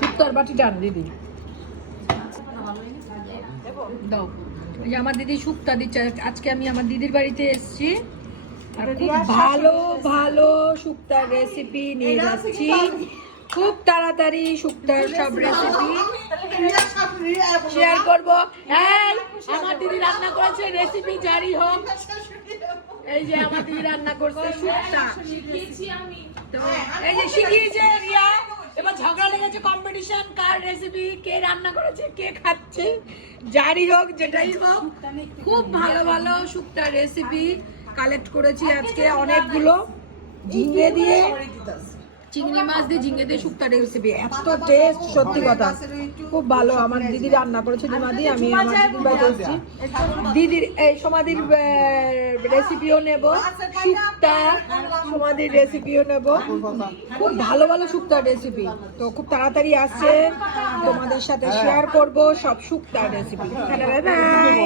শুক্তার বাটি ডান দিদি দাও। এই যে আমার দিদি শুক্তা দিচ্ছে। আজকে আমি আমার দিদির বাড়িতে এসেছি আর খুব ভালো ভালো শুক্তার রেসিপি নিয়ে যাচ্ছি। খুব তাড়াতাড়ি শুক্তার সব রেসিপি শেয়ার করবো। আমার দিদি রান্না করেছে, রেসিপি জারি হোক। এই যে আমার দিদি রান্না করছে শুক্তা, তো এই যে শিখিয়েছে রিয়া। এবার ঝগড়া লেগেছে, কম্পিটিশন, কার রেসিপি কে রান্না করেছে কে খাচ্ছে, জারি হোক যেটাই হোক। খুব ভালো ভালো শুক্তার রেসিপি কালেক্ট করেছি আজকে অনেকগুলো। ঝিঙে দিয়ে, চিংড়ি মাছ দিয়ে ঝিঙে দিয়ে শুক্তার রেসিপি, এত টেস্ট, সত্যি কথা খুব ভালো। আমার দিদি রান্না করেছে দিমাদি। আমি আমার দিদির বাড়িতে এসেছি, দিদির এই সমাধির রেসিপিও নেব, শুক্তা সমাধির রেসিপিও নেব। খুব ভালো ভালো শুক্তার রেসিপি, তো খুব তাড়াতাড়ি আসছে, তোমাদের সাথে শেয়ার করব সব শুক্তার রেসিপি। Bye bye.